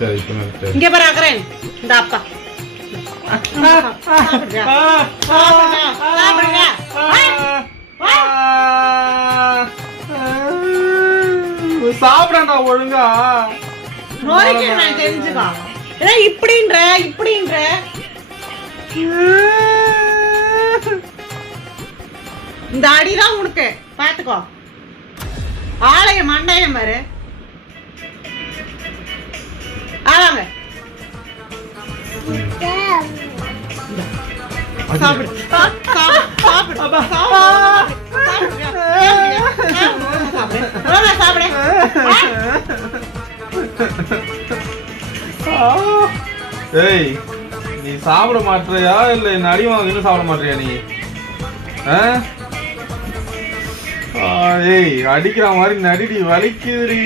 சரி. இங்க பாரு அக்கறேன் இந்த அப்பா. சாப்பிடண்டா ஒழுங்கா. நோய்க்கு நான் தெரிஞ்சுக்கோ? ஏன்னா இப்படின்ற இப்படின்ற. இந்த அடிதான் உனக்கு. பாத்துக்கோ ஆலய மண்டையம் பாரு. சாப்பிடு. ஏய் நீ சாப்பிட மாட்டியா இல்ல என்ன அடி வாங்கின்னு சாப்பிட மாட்டியா நீ? ஏய் அடிக்கிற மாதிரி நடிடி வலிக்குதுடி.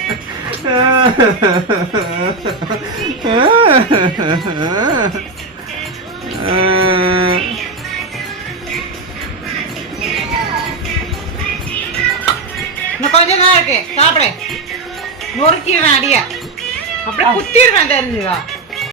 இன்னும் கொஞ்சம் தான் இருக்கு சாப்பிடு நொறுக்கிடுவேன் அடிய அப்படியே குத்திடுவேன் தெரிஞ்சுக்கோ